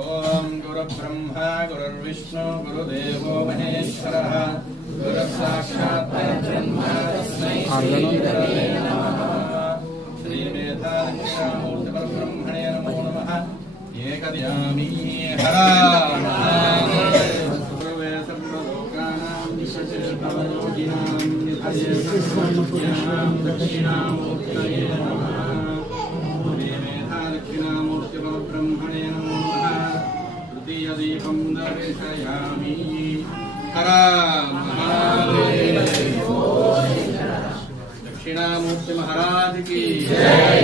ओम गुरुब्रह्मा गुरुर्विष्णु गुरुदेवो महेश्वरः गुरुसाक्षात् परब्रह्म तस्मै श्री गुरवे नमः। श्री वेदांतमूर्ति परब्रह्मणे नमो नमः। एकदयामि हरा गुरुवे सर्वलोकानां विश्वचित्तवयोगिनां निधये सर्वलोक्यानां दक्षिणामूर्तये नमः। दक्षिणामूर्ति परब्रह्मणे नमो नमः। तृतीय दीपं दर्शयामि हरा महादेव। दक्षिणामूर्ति महाराज की जय।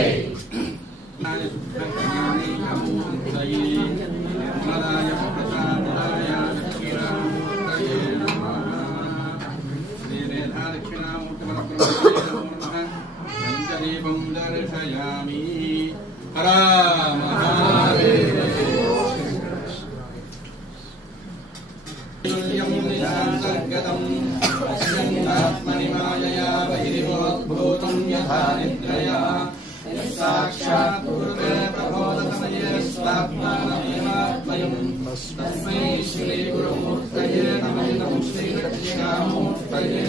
निर्मलाय प्रसादाय दक्षिणामूर्तये नमः। श्री मेधा दक्षिणामूर्ति परब्रह्मणे नमो नमः। पंचदीपं दर्शयामि हरा महादेव। पश्यन्तात्मनि मायया बहिर्भूतं यथा निद्रया साक्षात् पूर्वे प्रबोधसमये स्वात्मानमेवात्मयम् तस्मै श्रीगुरुमूर्तये नमः। श्रीदक्षिणामूर्तये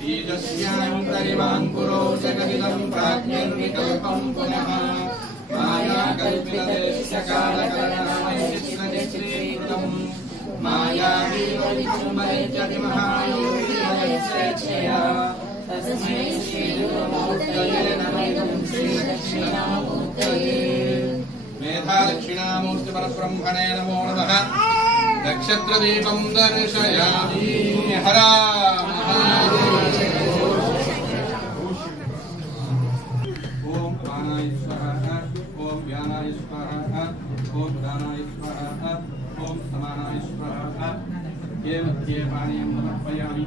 बीजस्यान्तरिवाङ्कुरो जगदिदं प्राज्ञर्विकल्पं पुनः मायाकल्पितदेस्य कालकलनामयश्रीकृतम् मायावीवलिचुम्बयज्जतिमहायोगिमयस्वेच्छया तस्मै श्रीगुरुमूर्तये नमः। श्रीदक्षिणामूर्तये मेधा दक्षिणामूर्ति परब्रह्मणे नमो नमः। नक्षत्रदीपं दर्शयामि हरा महादेव। ओम प्राणाय स्वाहा ओम व्यानाय स्वाहा ओम उदानाय स्वाहा ओम समानाय स्वाहा। ये मध्ये पानीयं समर्पयामि।